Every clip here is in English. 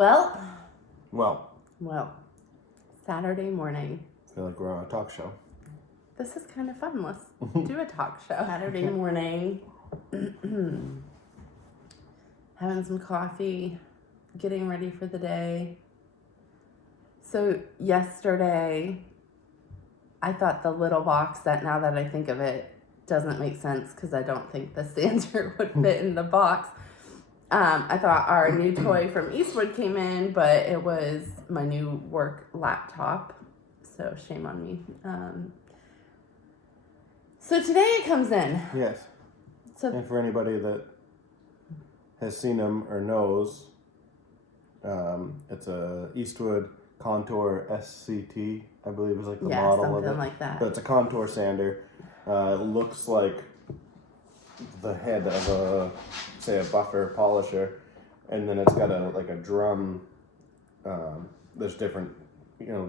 Well, Well, Saturday morning. I feel like we're on a talk show. This is kind of fun. Let's do a talk show. Saturday morning. Having some coffee, getting ready for the day. So yesterday, I thought the little box that, now that I think of it, doesn't make sense because I don't think the sander would fit in the box. I thought our new toy from Eastwood came in, but it was my new work laptop. So shame on me. So today it comes in. Yes. So And for anybody that has seen them or knows, it's a Eastwood Contour SCT, I believe is like the model of it. something like that. But it's a contour sander. It looks like the head of a, say, a buffer polisher, and then it's got a drum. There's different,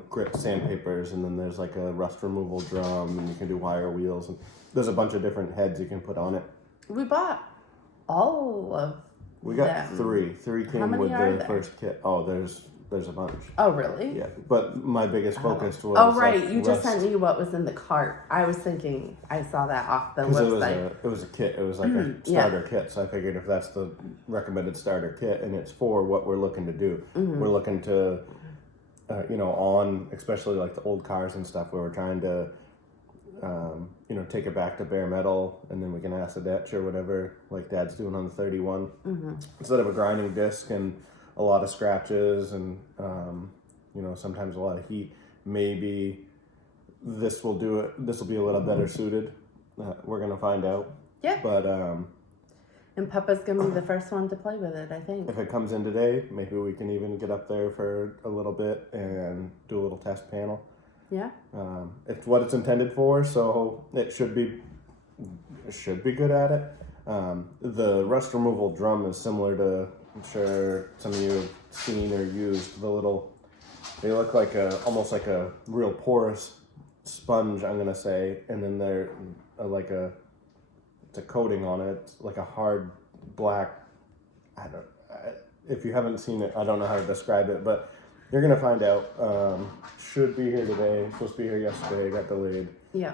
grit sandpapers, and then there's like a rust removal drum, and you can do wire wheels, and there's a bunch of different heads you can put on it. We bought all of We got them. three. Three How came many with are the there? first kit. Oh, there's a bunch. Oh, really? Yeah, but my biggest focus was. Oh, right. like, You just rust. sent me what was in the cart. I was thinking I saw that off the Because website. it was a kit. It was like a starter kit. So I figured if that's the recommended starter kit, and it's for what we're looking to do, we're looking to, on especially like the old cars and stuff where we're trying to, take it back to bare metal, and then we can acid etch or whatever, like Dad's doing on the 31, instead of a grinding disc and a lot of scratches and sometimes a lot of heat. Maybe this will do it. This will be a little better suited. We're gonna find out. Yeah. But And Papa's going to be the first one to play with it, I think. if it comes in today, maybe we can even get up there for a little bit and do a little test panel. Yeah. It's what it's intended for, so it should be good at it. The rust removal drum is similar to, I'm sure some of you have seen or used they look like almost like a real porous sponge, I'm gonna say, and then they're it's a coating on it. It's like a hard black. If you haven't seen it, I don't know how to describe it, but you're gonna find out. Should be here today. Supposed to be here yesterday. Got delayed. Yeah.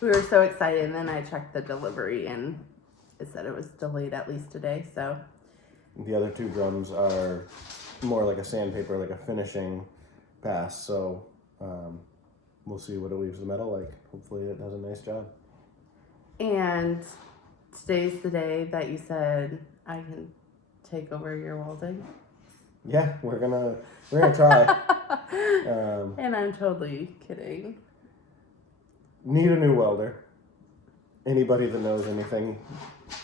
We were so excited, and then I checked the delivery, and it said it was delayed at least today, so. The other two drums are more like a sandpaper, like a finishing pass. So we'll see what it leaves the metal like. Hopefully it does a nice job. And today's the day that you said I can take over your welding. Yeah, we're gonna try. And I'm totally kidding. Need a new welder. Anybody that knows anything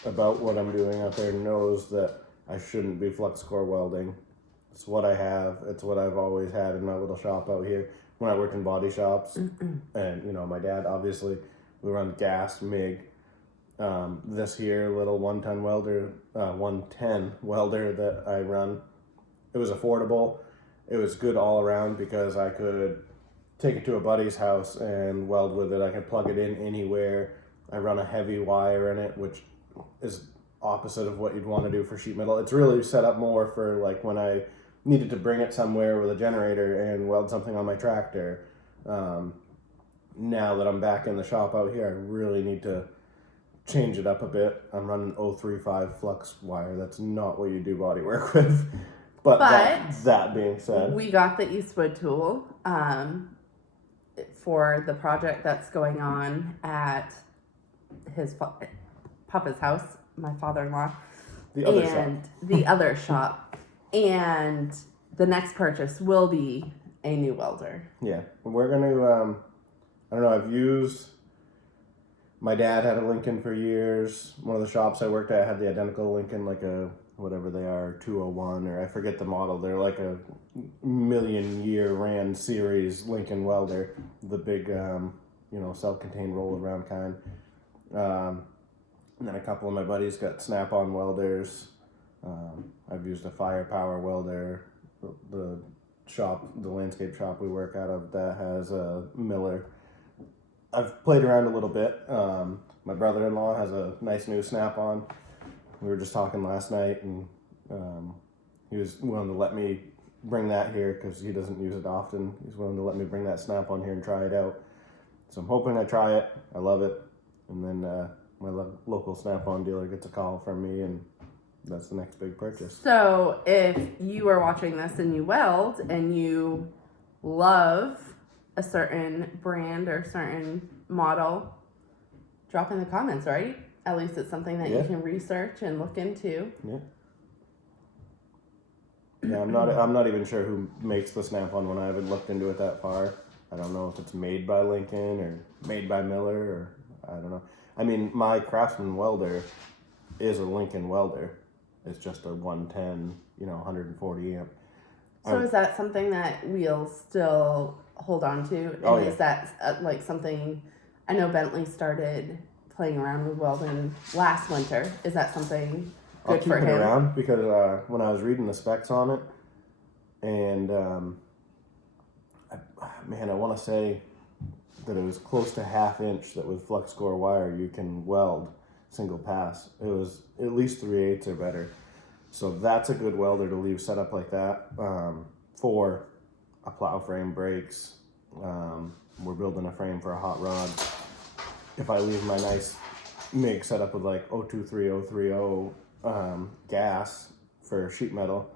about what I'm doing out there knows that I shouldn't be flux core welding. It's what I have. It's what I've always had in my little shop out here. When I worked in body shops, and my dad, obviously, we run gas MIG. This here little 110 welder that I run, it was affordable. It was good all around because I could take it to a buddy's house and weld with it. I could plug it in anywhere. I run a heavy wire in it, which is opposite of what you'd want to do for sheet metal. It's really set up more for like when I needed to bring it somewhere with a generator and weld something on my tractor. Now that I'm back in the shop out here, I really need to change it up a bit. I'm running 035 flux wire. That's not what you do body work with. But that being said, we got the Eastwood tool for the project that's going on at his Papa's house, my father-in-law, the other shop. The other shop. And the next purchase will be a new welder. Yeah, we're gonna. I don't know. I've used. My dad had a Lincoln for years. One of the shops I worked at had the identical Lincoln, like a whatever they are, 201, or I forget the model. They're like a million-year ran series Lincoln welder, the big, self-contained roll-around kind. And then a couple of my buddies got snap-on welders. I've used a firepower welder. The landscape shop we work out of, that has a Miller. I've played around a little bit. My brother-in-law has a nice new snap-on. We were just talking last night, and he was willing to let me bring that here because he doesn't use it often. He's willing to let me bring that Snap-on here and try it out. So I'm hoping I try it. I love it. And then my local Snap-on dealer gets a call from me, and that's the next big purchase. So if you are watching this and you weld and you love a certain brand or certain model, drop in the comments, right? At least it's something that you can research and look into. Yeah. Yeah, I'm not even sure who makes the Snap-on one. I haven't looked into it that far. I don't know if it's made by Lincoln or made by Miller, or I don't know. I mean, my Craftsman welder is a Lincoln welder. It's just a 110, 140 amp. So is that something that we'll still hold on to? And is that like something, I know Bentley started playing around with welding last winter. Is that something I'll good keep for it him? around because when I was reading the specs on it, and I want to say that it was close to 1/2 inch that with flux core wire you can weld single pass. It was at least 3/8 or better. So that's a good welder to leave set up like that for a plow frame, brakes. We're building a frame for a hot rod. If I leave my nice MIG set up with like 023030 gas for sheet metal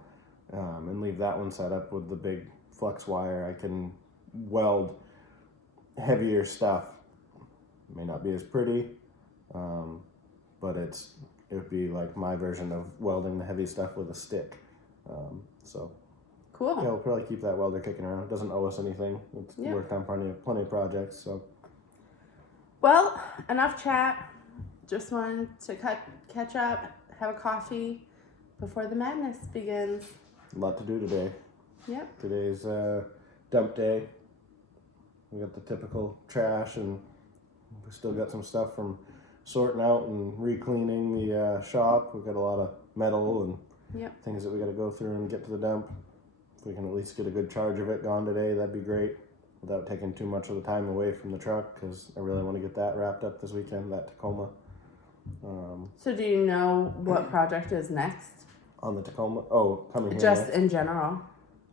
and leave that one set up with the big flux wire, I can weld heavier stuff. It may not be as pretty, but it would be like my version of welding the heavy stuff with a stick. So cool. Yeah, we'll probably keep that welder kicking around. It doesn't owe us anything. It's worked on plenty of projects. So, well, enough chat. Just wanted to catch up, have a coffee before the madness begins. A lot to do today. Yep. Today's dump day. We got the typical trash, and we still got some stuff from sorting out and re-cleaning the shop. We've got a lot of metal and things that we got to go through and get to the dump. If we can at least get a good charge of it gone today, that'd be great, without taking too much of the time away from the truck, because I really want to get that wrapped up this weekend, that Tacoma. So do you know what project is next? On the Tacoma? Oh, coming here Just next? in general.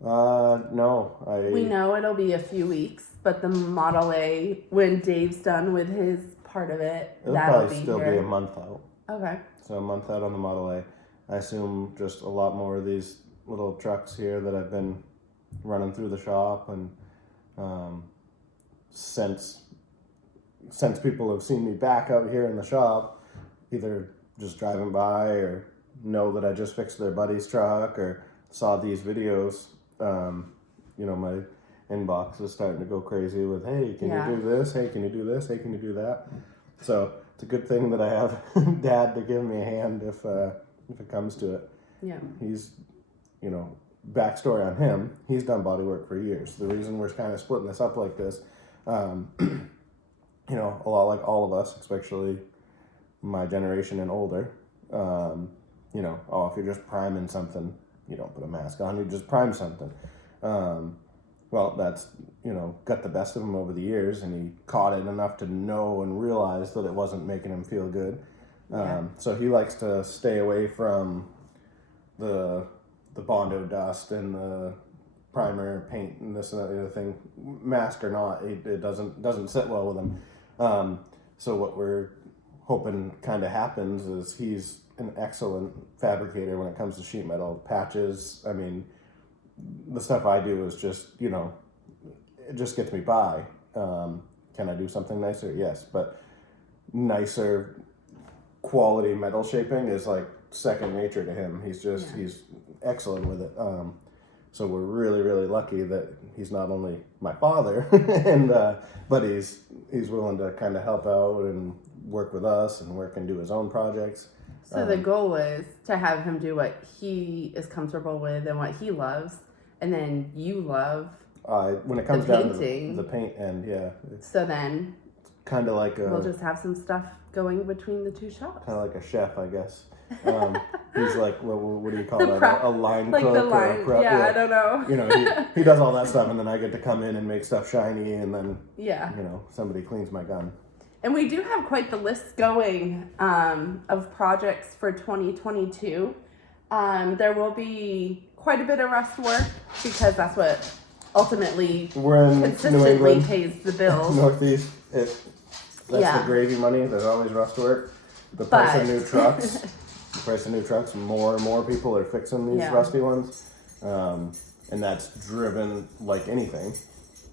No. We know it'll be a few weeks, but the Model A, when Dave's done with his part of it, It'll that'll probably still be a month out. Okay. So a month out on the Model A. I assume just a lot more of these little trucks here that I've been running through the shop, and since people have seen me back out here in the shop, either just driving by or know that I just fixed their buddy's truck or saw these videos, my inbox is starting to go crazy with, hey, can you do this? Hey, can you do this? Hey, can you do that? So it's a good thing that I have Dad to give me a hand if it comes to it. Yeah. He's, backstory on him, he's done body work for years. The reason we're kind of splitting this up like this, a lot like all of us, especially my generation and older, if you're just priming something, you don't put a mask on, you just prime something. Well, that's, got the best of him over the years, and he caught it enough to know and realize that it wasn't making him feel good. So he likes to stay away from the Bondo dust and the primer, paint, and this and that, the other thing. Mask or not, it doesn't sit well with him. So what we're hoping kind of happens is he's an excellent fabricator when it comes to sheet metal patches. I mean, the stuff I do is just, it just gets me by. Can I do something nicer? Yes, but nicer quality metal shaping is like second nature to him. He's excellent with it. So we're really, really lucky that he's not only my father, but he's willing to kind of help out and work with us and work and do his own projects. So the goal is to have him do what he is comfortable with and what he loves, and then you love when it comes down to the paint end, so then kind of like we'll just have some stuff going between the two shops. Kind of like a chef, I guess. He's like, what do you call that? A line like cook the line, or a prep? I don't know. He does all that stuff, and then I get to come in and make stuff shiny, and then somebody cleans my gun. And we do have quite the list going of projects for 2022. There will be quite a bit of rust work because that's what ultimately We're in New consistently England, pays the bills. Northeast. That's the gravy money. There's always rust work. The price of new trucks. More and more people are fixing these rusty ones, and that's driven, like anything,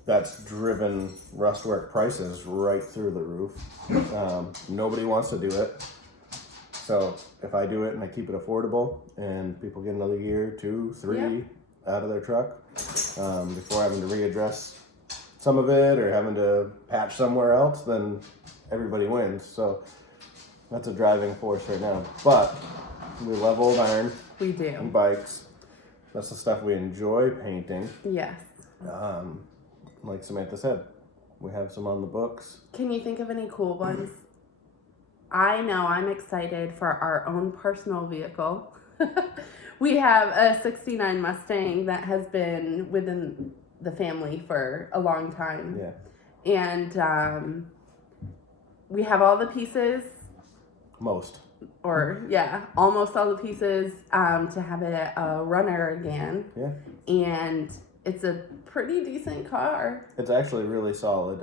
that's driven rust work prices right through the roof. Nobody wants to do it. So if I do it and I keep it affordable and people get another year, 2, 3 out of their truck before having to readdress some of it or having to patch somewhere else, then everybody wins. So that's a driving force right now. But we love old iron. We do. And bikes. That's the stuff we enjoy painting. Yes. Like Samantha said, we have some on the books. Can you think of any cool ones? I know I'm excited for our own personal vehicle. We have a 69 Mustang that has been within the family for a long time. Yeah. And we have all the pieces. Most. Almost all the pieces to have it a runner again. Yeah. And it's a pretty decent car. It's actually really solid.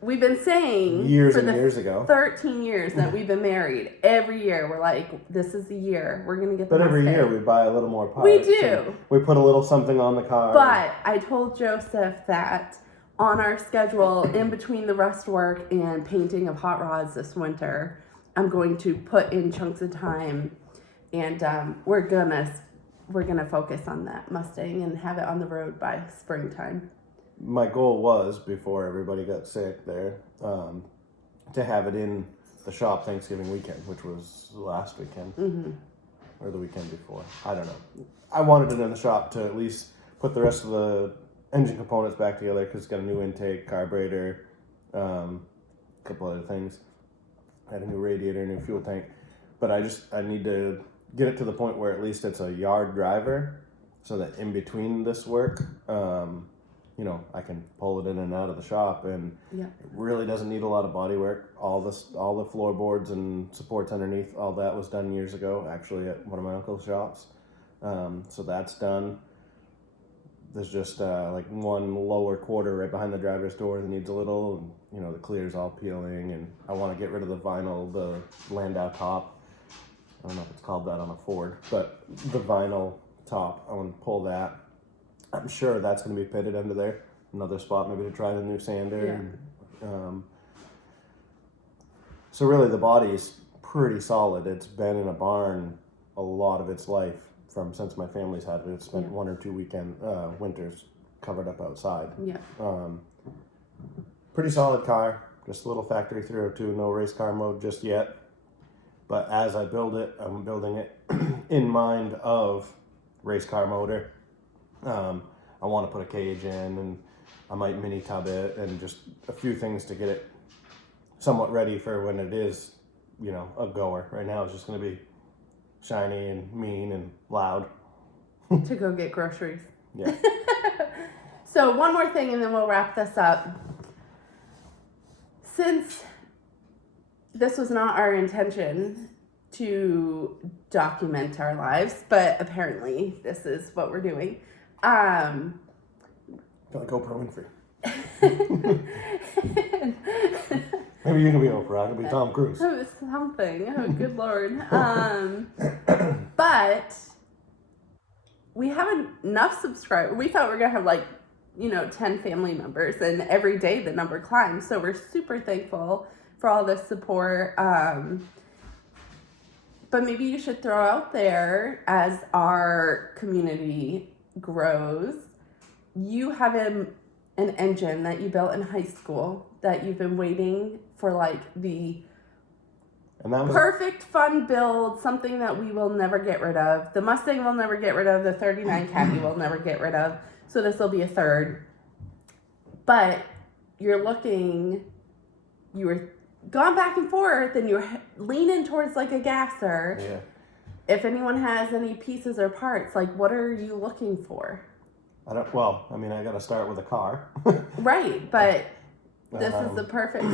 We've been saying years 13 years that we've been married. Every year we're like, this is the year we're gonna get the But every Mustang. year we buy a little more parts. We do. We put a little something on the car. But I told Joseph that on our schedule, in between the rust work and painting of hot rods this winter, I'm going to put in chunks of time, and we're gonna focus on that Mustang and have it on the road by springtime. My goal was, before everybody got sick there, to have it in the shop Thanksgiving weekend, which was last weekend, or the weekend before. I don't know. I wanted it in the shop to at least put the rest of the engine components back together because it's got a new intake, carburetor, a couple other things. I had a new radiator, new fuel tank. But I need to get it to the point where at least it's a yard driver so that in between this work, I can pull it in and out of the shop, and it really doesn't need a lot of body work. All the floorboards and supports underneath, all that was done years ago, actually at one of my uncle's shops. So that's done. There's just like one lower quarter right behind the driver's door that needs a little, and the clear's all peeling, and I want to get rid of the vinyl, the Landau top. I don't know if it's called that on a Ford, but the vinyl top, I want to pull that. I'm sure that's going to be pitted under there. Another spot maybe to try the new sander. Yeah. So really the body's pretty solid. It's been in a barn a lot of its life since my family's had it. It's spent 1 or 2 winters covered up outside. Yeah. Pretty solid car. Just a little factory 302, no race car mode just yet. But as I build it, I'm building it in mind of race car motor. I want to put a cage in, and I might mini tub it, and just a few things to get it somewhat ready for when it is, a goer. Right now it's just going to be shiny and mean and loud. To go get groceries. Yeah. So one more thing and then we'll wrap this up. Since this was not our intention to document our lives, but apparently this is what we're doing. I feel like Oprah Winfrey. Maybe you can be Oprah. I can be Tom Cruise. Something. Oh, good Lord. But we have enough subscribers. We thought we were going to have 10 family members, and every day the number climbs. So we're super thankful for all this support. But maybe you should throw out there, as our community grows, you have an engine that you built in high school that you've been waiting for, the perfect fun build, something that we will never get rid of. The Mustang will never get rid of. The 39 Caddy will never get rid of. So this will be a third. But you were gone back and forth, and you're leaning towards a gasser. Yeah. If anyone has any pieces or parts, what are you looking for? I got to start with a car. Right, but this is the perfect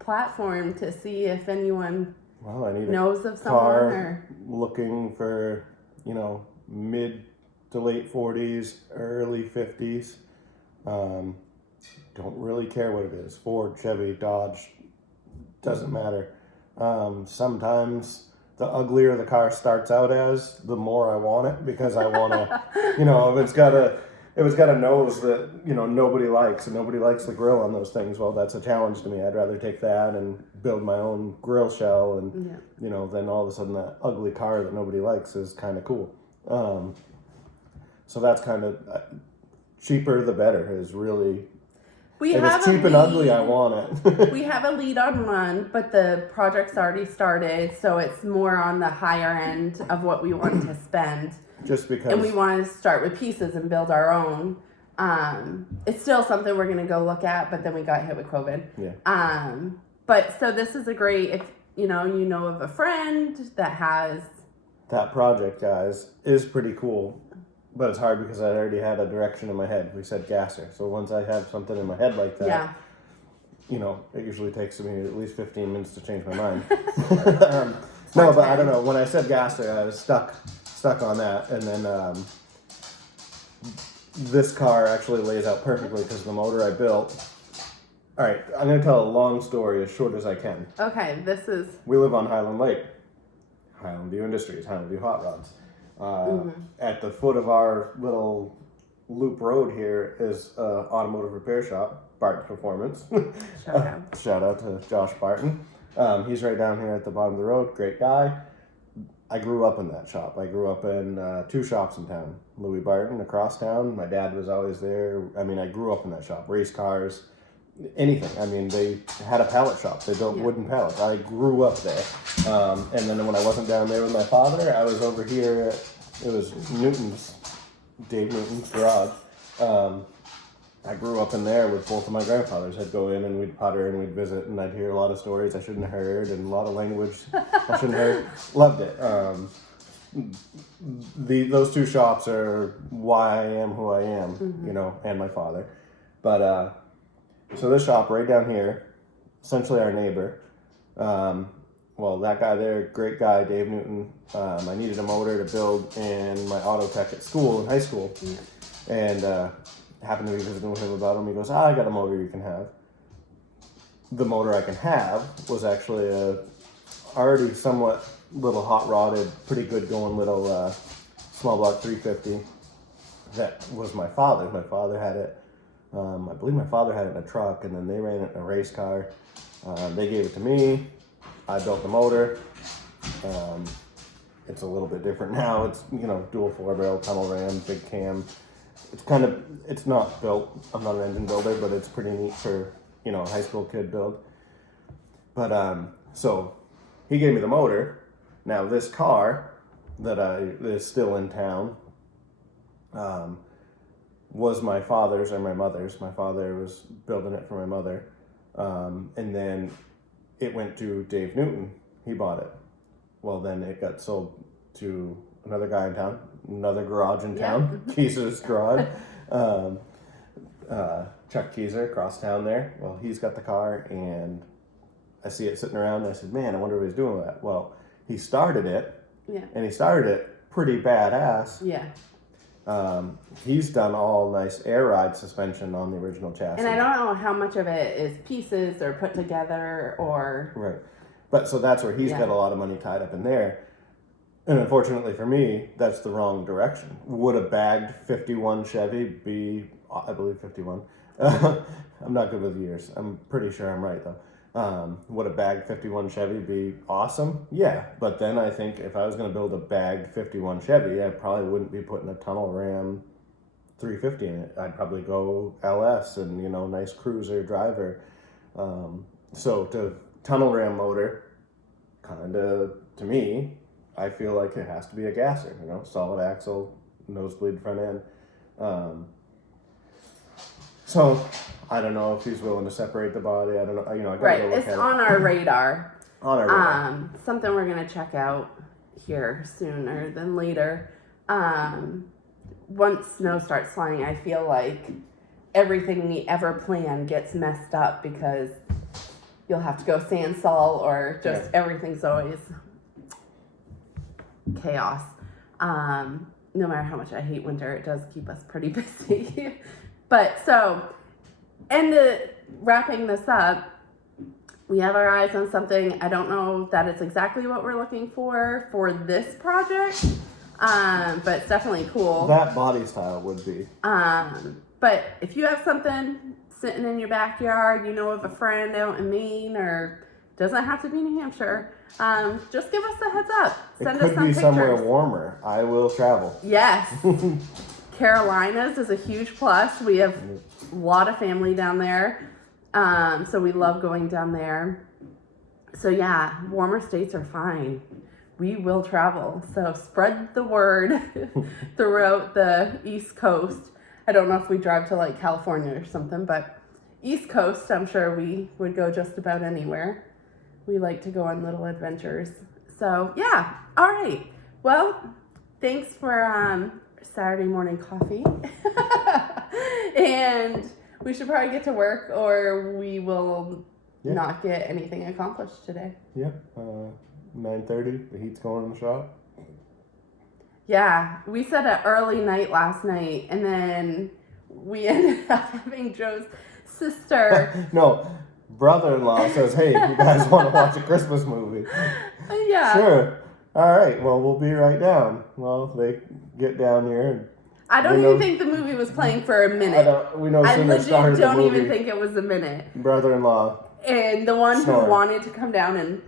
platform to see if anyone I need knows of someone car or looking for, mid to late 40s, early 50s. Don't really care what it is. Ford, Chevy, Dodge, doesn't matter. Sometimes the uglier the car starts out as, the more I want it, because I want to, if it's got a nose that, nobody likes, and nobody likes the grill on those things, well, that's a challenge to me. I'd rather take that and build my own grill shell, and, then all of a sudden that ugly car that nobody likes is kind of cool. So that's kind of, cheaper the better is really, if it's cheap and ugly, I want it. We have a lead on one, but the project's already started, so it's more on the higher end of what we want to spend. Just because. And we want to start with pieces and build our own. It's still something we're going to go look at, but then we got hit with COVID. Yeah. But so this is a great, if you know of a friend that has. That project, guys, is pretty cool. But it's hard because I already had a direction in my head. We said gasser. So once I have something in my head like that, it usually takes me at least 15 minutes to change my mind. No, but I don't know. When I said gasser, I was stuck on that. And then this car actually lays out perfectly because the motor I built. All right, I'm going to tell a long story as short as I can. Okay, We live on Highland Lake. Highland View Industries, Highland View Hot Rods. At the foot of our little loop road here is an automotive repair shop, Barton Performance. Shout out to Josh Barton. He's right down here at the bottom of the road. Great guy. I grew up in that shop. I grew up in 2 shops in town. Louis Barton across town. My dad was always there. I mean, I grew up in that shop. Race cars, anything. I mean, they had a pallet shop. They built wooden pallets. I grew up there. And then when I wasn't down there with my father, I was over here at, it was Dave Newton's garage. I grew up in there with both of my grandfathers. I'd go in and we'd putter and we'd visit, and I'd hear a lot of stories I shouldn't have heard and a lot of language I shouldn't have heard. Loved it. Those 2 shops are why I am who I am, and my father. But so this shop right down here, essentially our neighbor. Well, that guy there, great guy, Dave Newton. I needed a motor to build in my auto tech at school, in high school. And happened to be visiting with him about him. He goes, I got a motor you can have. The motor I can have was actually a already somewhat little hot rodded, pretty good going little small block 350. That was my father. My father had it. I believe my father had it in a truck, and then they ran it in a race car. They gave it to me. I built the motor. It's a little bit different now. It's, dual 4-barrel, tunnel ram, big cam. It's not built. I'm not an engine builder, but it's pretty neat for, a high school kid build. But, so he gave me the motor. Now this car that is still in town, was my father's or my mother's. My father was building it for my mother. And then it went to Dave Newton. He bought it. Well, then it got sold to another guy in town, another garage in town, Keyser's garage. Chuck Keyser across town there. Well, he's got the car, and I see it sitting around, and I said, man, I wonder what he's doing with that. Well, he started it, and he started it pretty badass. He's done all nice air ride suspension on the original chassis. And I don't know how much of it is pieces or put together or... Right. But so that's where he's got a lot of money tied up in there. And unfortunately for me, that's the wrong direction. Would a bagged 51 Chevy be, I believe 51. I'm not good with years. I'm pretty sure I'm right though. Would a bagged 51 Chevy be awesome? Yeah. But then I think if I was going to build a bagged 51 Chevy, I probably wouldn't be putting a tunnel ram 350 in it. I'd probably go LS and, nice cruiser driver. So to tunnel ram motor, kind of, to me, I feel like it has to be a gasser, solid axle, nosebleed front end. So I don't know if he's willing to separate the body. I don't know. I gotta go look it's at on our radar. On our radar. Something we're gonna check out here sooner than later. Once snow starts flying, I feel like everything we ever plan gets messed up because you'll have to go sandsaw or just everything's always chaos. no matter how much I hate winter, it does keep us pretty busy. But so, wrapping this up, we have our eyes on something. I don't know that it's exactly what we're looking for this project, but it's definitely cool. That body style would be. But if you have something sitting in your backyard, you know of a friend out in Maine, or doesn't have to be New Hampshire, just give us a heads up. Send us some pictures. It could be somewhere warmer. I will travel. Yes. Carolinas is a huge plus. We have a lot of family down there. So we love going down there. So yeah, warmer states are fine. We will travel. So spread the word throughout the East Coast. I don't know if we drive to like California or something, but East Coast, I'm sure we would go just about anywhere. We like to go on little adventures. So yeah, all right. Well, thanks for Saturday morning coffee. And we should probably get to work, or we will not get anything accomplished today. Yeah, 9:30. The heat's going in the shop. Yeah, we set an early night last night, and then we ended up having Joe's sister. No, brother-in-law says, "Hey, you guys want to watch a Christmas movie?" Yeah. Sure. All right. Well, we'll be right down. Well, they get down here and. I don't even think the movie was playing for a minute. I legit don't even think it was a minute. Brother-in-law. And the one who wanted to come down and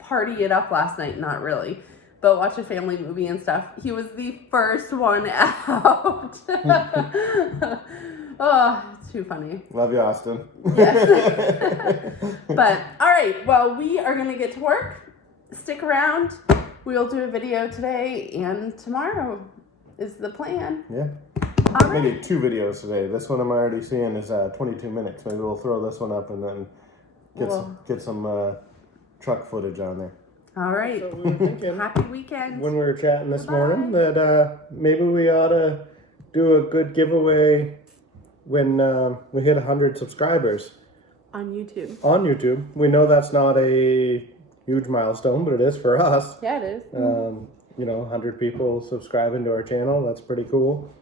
party it up last night, not really, but watch a family movie and stuff, he was the first one out. Oh, it's too funny. Love you, Austin. Yes. But, all right. Well, we are going to get to work. Stick around. We'll do a video today and tomorrow. Is the plan. Yeah. All right. Maybe 2 videos today. This one I'm already seeing is 22 minutes. Maybe we'll throw this one up and then get some truck footage on there. All right. So we were thinking, happy weekend. when we were chatting this morning, that maybe we ought to do a good giveaway when we hit 100 subscribers. On YouTube. On YouTube. We know that's not a huge milestone, but it is for us. Yeah, it is. 100 people subscribing to our channel. That's pretty cool.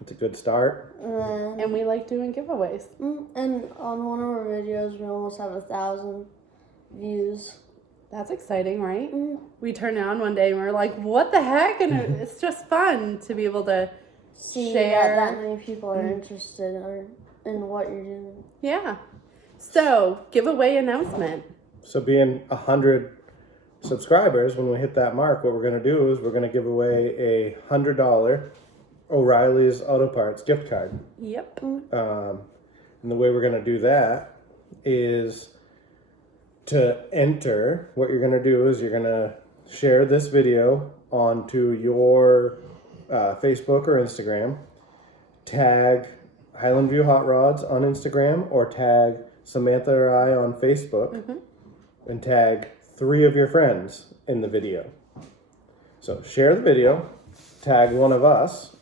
It's a good start. And we like doing giveaways. And on one of our videos, we almost have 1,000 views. That's exciting, right? We turned on one day and we were like, what the heck? And it's just fun to be able to share. That many people are interested in what you're doing. Yeah. So, giveaway announcement. So being 100 subscribers, when we hit that mark, what we're going to do is we're going to give away a $100 O'Reilly's Auto Parts gift card. Yep. And the way we're going to do that is to enter. What you're going to do is you're going to share this video onto your Facebook or Instagram, tag Highland View Hot Rods on Instagram, or tag Samantha or I on Facebook, and tag 3 of your friends in the video. So share the video, tag one of us,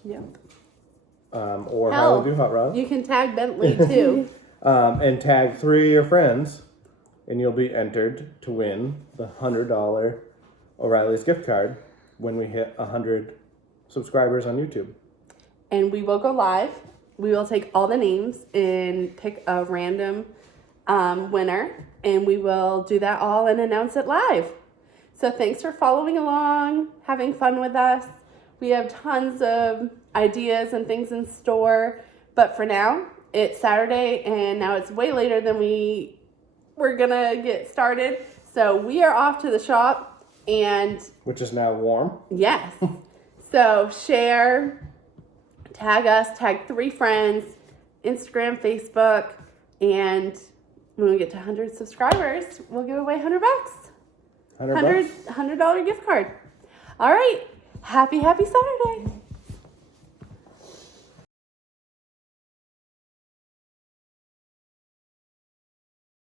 or Highland View Hot Rods. You can tag Bentley too. And tag 3 of your friends, and you'll be entered to win the $100 O'Reilly's gift card when we hit 100 subscribers on YouTube. And we will go live. We will take all the names and pick a random winner, and we will do that all and announce it live. So thanks for following along, having fun with us. We have tons of ideas and things in store, but for now, it's Saturday, and now it's way later than we were gonna get started. So we are off to the shop, and which is now warm. Yes. So share, tag us, tag 3 friends, Instagram, Facebook, and when we get to 100 subscribers, we'll give away $100. $100 gift card. All right. Happy Saturday.